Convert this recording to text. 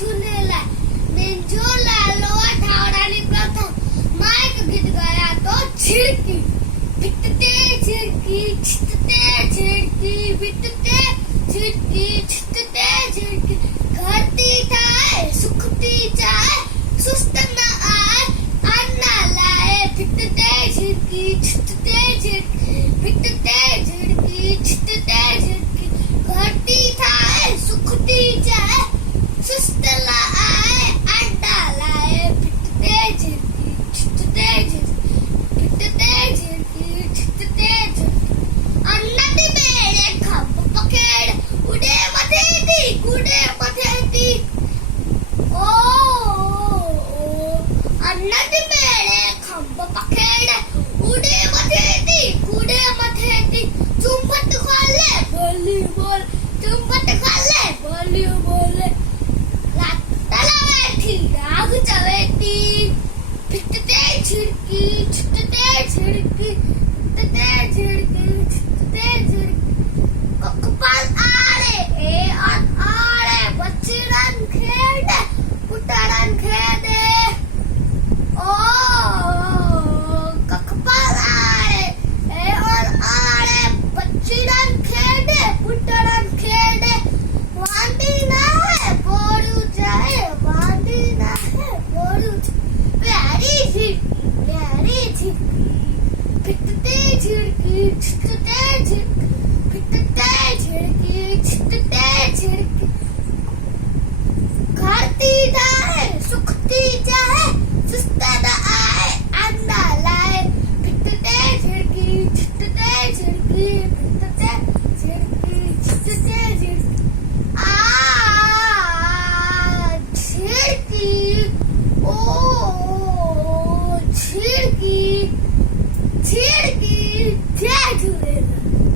झूलेलाल मुंहिंजो लालो ठावरानी प्रथम माइक गीत गाया तो झिरकी भिटते झिरकी छिटते झिरकी भिटते झिरकी छिटते झिरकी घरती थाए सुखती जाए सुस्त न आए अन्ना लाए भिटते झिरकी छिटते झिरकी भिटते झिरकी छिटते झिरकी घरती थाए सुखती जाए सुस्त न आए अन्ना लाए भिटते झिरकी छिटते झिरकी भिटते झिरकी छिटते झिरकी अन्नती मेरे खंभ पखेड़ उडे मथेती कुडे मथेती ओ अन्नती मेरे खंभ पखेड़ उडे मथेती कुडे मथेती चुंबत खोले बोली बोल चुंबत खोले बोली बोले तलावेठी राग चवेती भिटते झिरकी छिटते झिरकी भिटते झिरकी छिटते झिरकी कपाल आड़े ए आड़े बच्चीरन खेड़े पुटरन खेड़े ओ कपाल आड़े ए आड़े बच्चीरन खेड़े पुटरन खेड़े वांडी ना है बोरू जाए वांडी ना है बोरू प्यारी झिरकी भिटते झिरकी छिटते झिरकी भिटते झिरकी छिटते झिरकी घरती जाए सुखती जाए सुस्त न आए अन्ना लाए भिटते झिरकी छिटते झिरकी भिटते झिरकी छिटते झिरकी झिरकी ओ झिरकी झिरकी जय झूलेलाल।